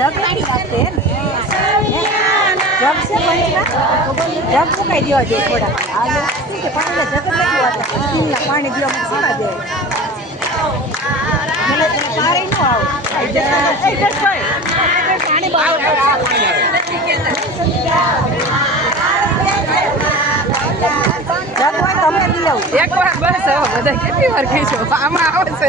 જગની વાત છે જગ છે પંચના જગ મુકાઈ દેવા જોઈએ થોડા આ શું છે પાણી જગ નથી વાત સ્ટીલના પાણી દેવા સેવા દે મને પારે ન આવ પાણી બહાર એક વાર બસ બધા કેટલી વાર કહીશું આમાં આવશે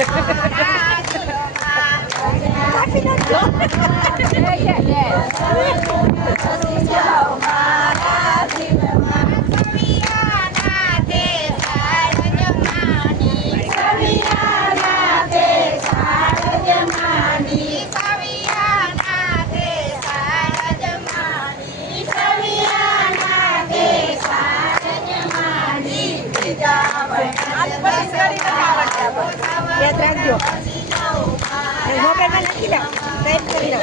યાદ રાખજો મોબાઈલમાં લખી લો ટાઈપ કરી લો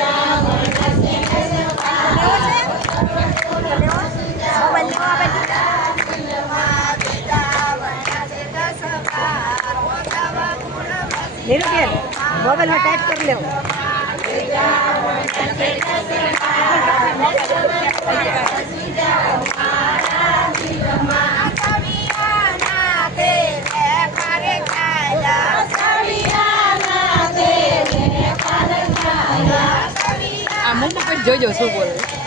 મોબાઈલમાં ટાઈપ કરી લો આ મુંબઈ પછી જોજો શું બોલે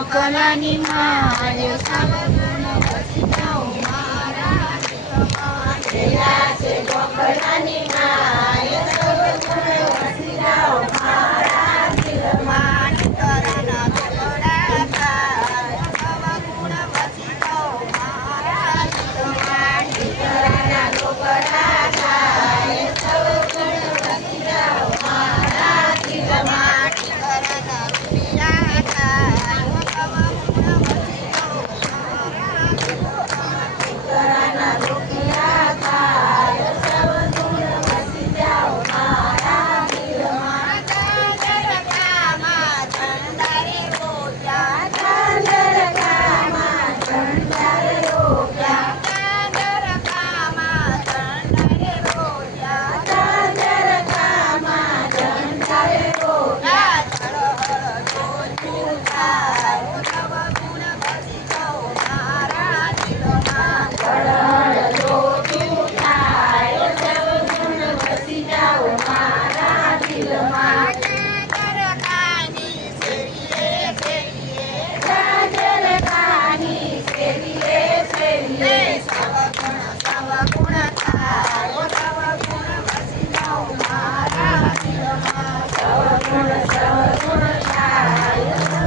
કોકલાની માય સવગુણ વસી જાઓ મારા દિલમાં છે કોકલાની માય સવગુણ વસી જાઓ મારા દિલમાં કરના કપડા સવગુણ વસી જાઓ મારા દિલમાં કરના કપડા સવગુણ વસી જાઓ મારા દિલમાં કરના ગુણ સહગુણ થાય